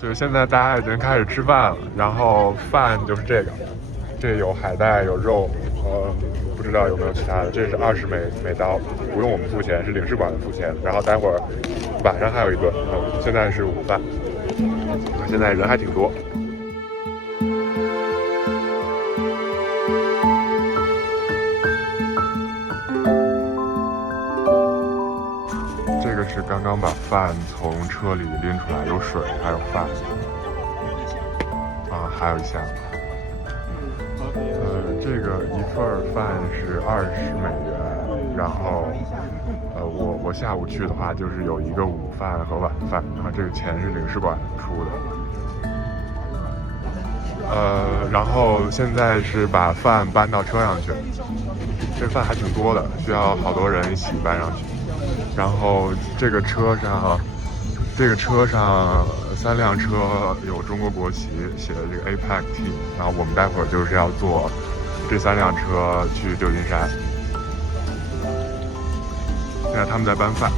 就是现在大家已经开始吃饭了，然后饭就是这个，这有海带有肉，不知道有没有其他的。这是20美刀，不用我们付钱，是领事馆付钱。然后待会儿晚上还有一顿，现在是午饭，现在人还挺多。这个是刚刚把饭从车里拎出来，有水，还有饭，还有一箱。这个一份饭是20美元，然后我下午去的话就是有一个午饭和晚饭，然后这个钱是领事馆出的。然后现在是把饭搬到车上去，这饭还挺多的，需要好多人一起搬上去。然后这个车上3辆车有中国国旗，写的这个 APEC Team， 然后我们待会儿就是要坐这3辆车去旧金山。现在他们在搬饭，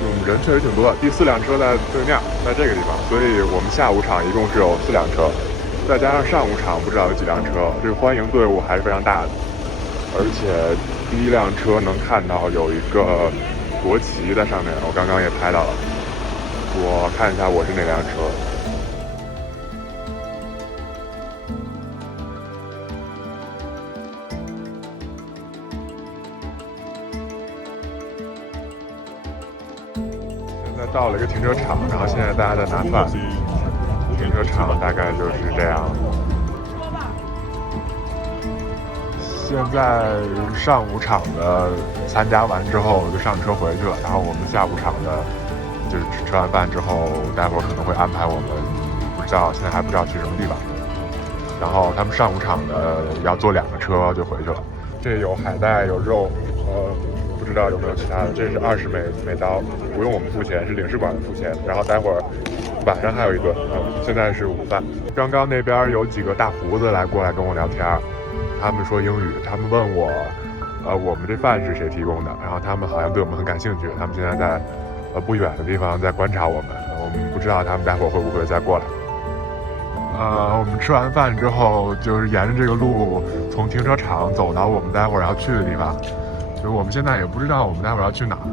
我们人确实挺多的。第4辆车在对面，在这个地方，所以我们下午场一共是有4辆车，再加上上午场不知道有几辆车，这个欢迎队伍还是非常大的。而且第1辆车能看到有一个国旗在上面，我刚刚也拍到了。我看一下我是哪辆车。现在到了一个停车场，然后现在大家在拿饭。停车场大概就是这样。现在上午场的参加完之后就上车回去了，然后我们下午场的就是吃完饭之后，待会儿可能会安排我们不知道，现在还不知道去什么地方。然后他们上午场的要坐2个车就回去了。这有海带有肉，不知道有没有其他的。这是20美刀，不用我们付钱，是领事馆付钱。然后待会儿晚上还有一顿，现在是午饭。刚刚那边有几个大胡子过来跟我聊天。他们说英语，他们问我，我们这饭是谁提供的？然后他们好像对我们很感兴趣，他们现在在不远的地方在观察我们，我们不知道他们待会儿会不会再过来。我们吃完饭之后，就是沿着这个路从停车场走到我们待会儿要去的地方。就是我们现在也不知道我们待会儿要去哪儿，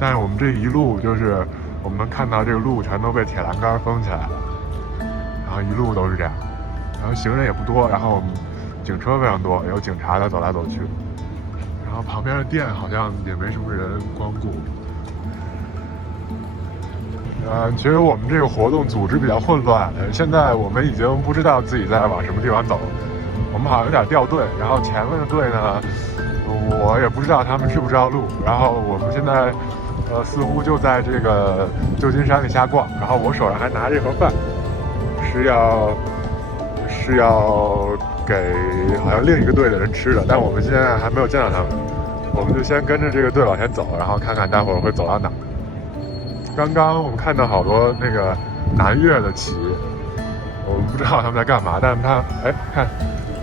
但是我们这一路就是我们能看到这个路全都被铁栏杆封起来了，然后一路都是这样，然后行人也不多，然后警车非常多，有警察在走来走去，然后旁边的店好像也没什么人光顾。其实我们这个活动组织比较混乱，现在我们已经不知道自己在往什么地方走，我们好像有点掉队，然后前面的队呢，我也不知道他们知不知道路，然后我们现在似乎就在这个旧金山里瞎逛，然后我手上还拿着一盒饭，是要给好像另一个队的人吃的，但我们现在还没有见到他们，我们就先跟着这个队往前走，然后看看待会儿会走到哪。刚刚我们看到好多那个南越的旗，我们不知道他们在干嘛，但是看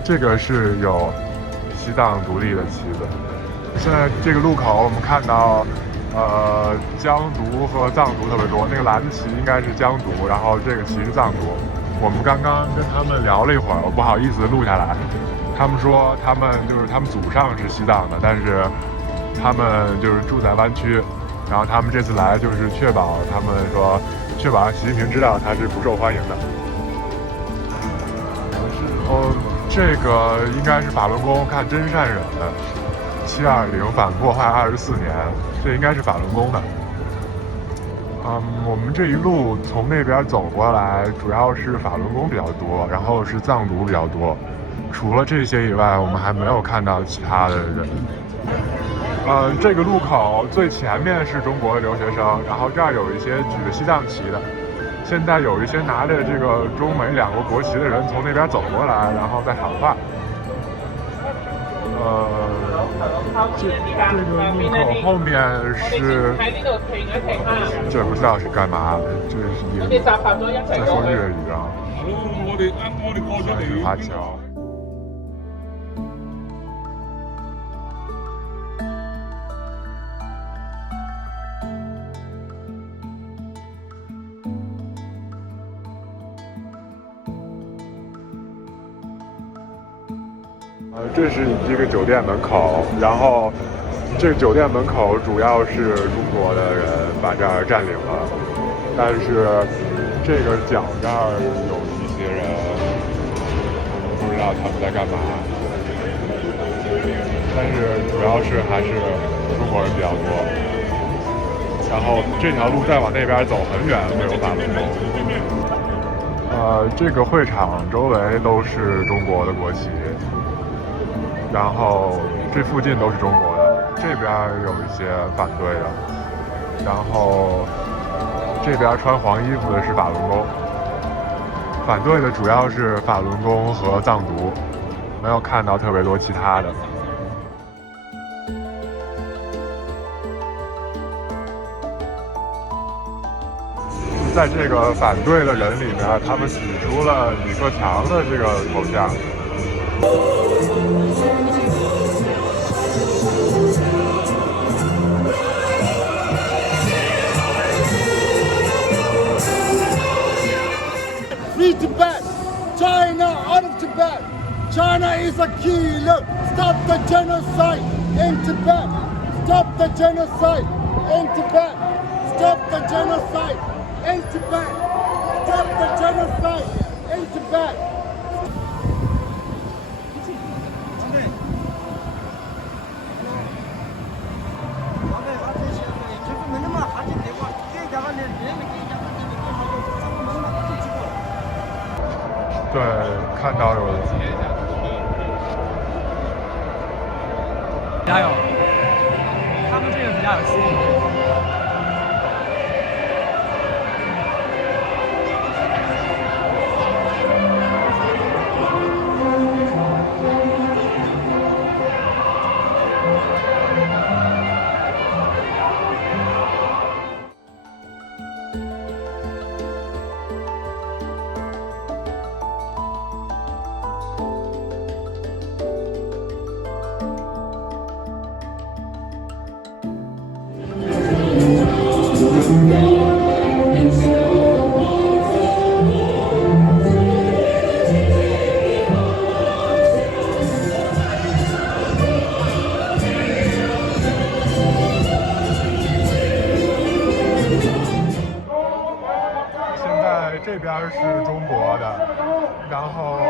这个是有西藏独立的旗子。现在这个路口我们看到疆独和藏独特别多，那个蓝旗应该是疆独，然后这个旗是藏独。我们刚刚跟他们聊了一会儿，我不好意思录下来。他们说他们祖上是西藏的，但是他们就是住在湾区，然后他们这次来就是确保让习近平知道他是不受欢迎的。这个应该是法轮功，看真善忍720反破坏24年，这应该是法轮功的。我们这一路从那边走过来，主要是法轮功比较多，然后是藏独比较多。除了这些以外，我们还没有看到其他的人。这个路口最前面是中国的留学生，然后这儿有一些举着西藏旗的。现在有一些拿着这个中美2国国旗的人从那边走过来，然后在喊话。这个路口后面是，这不知道是干嘛，这是也在说粤语啊。是华侨。这是一个酒店门口，然后这个酒店门口主要是中国的人把这儿占领了，但是这个角这儿有一些人，不知道他们在干嘛，但是主要是还是中国人比较多。然后这条路再往那边走很远会有法轮功。这个会场周围都是中国的国旗。然后这附近都是中国的，这边有一些反对的，然后这边穿黄衣服的是法轮功，反对的主要是法轮功和藏独，没有看到特别多其他的。在这个反对的人里面，他们挤出了李克强的这个头像。Free Tibet! China out of Tibet! China is a killer! Stop the genocide in Tibet! Stop the genocide in Tibet! Stop the genocide in Tibet! Stop the genocide in Tibet! 对，看到有。比较有，他们这个比较有吸引力。这边是中国的，然后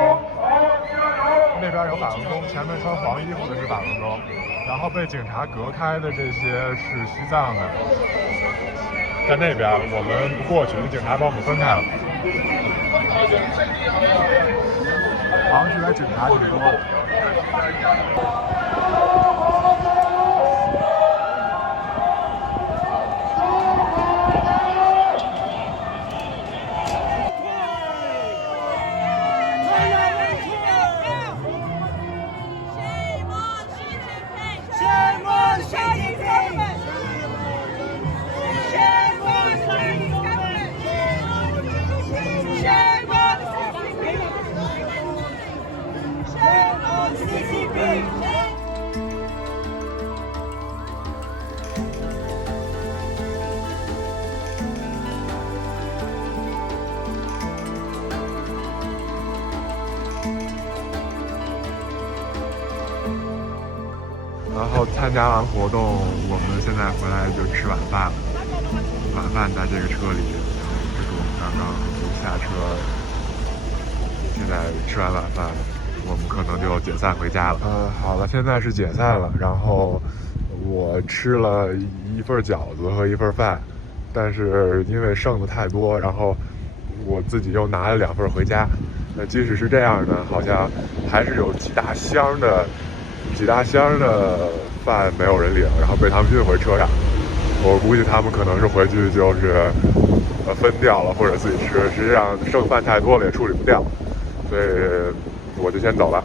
那边有法轮功，前面穿黄衣服的是法轮功，然后被警察隔开的这些是西藏的，在那边我们不过去，警察把我们分开了。好像这边警察挺多的。然后参加完活动，我们现在回来就吃晚饭了。晚饭在这个车里，然后这是我们刚刚下车。现在吃完晚饭，我们可能就解散回家了。好了，现在是解散了。然后我吃了一份饺子和一份饭，但是因为剩的太多，然后我自己又拿了2份回家。即使是这样呢，好像还是有几大箱的饭没有人领，然后被他们运回车上。我估计他们可能是回去就是分掉了或者自己吃，实际上剩饭太多了也处理不掉，所以我就先走了。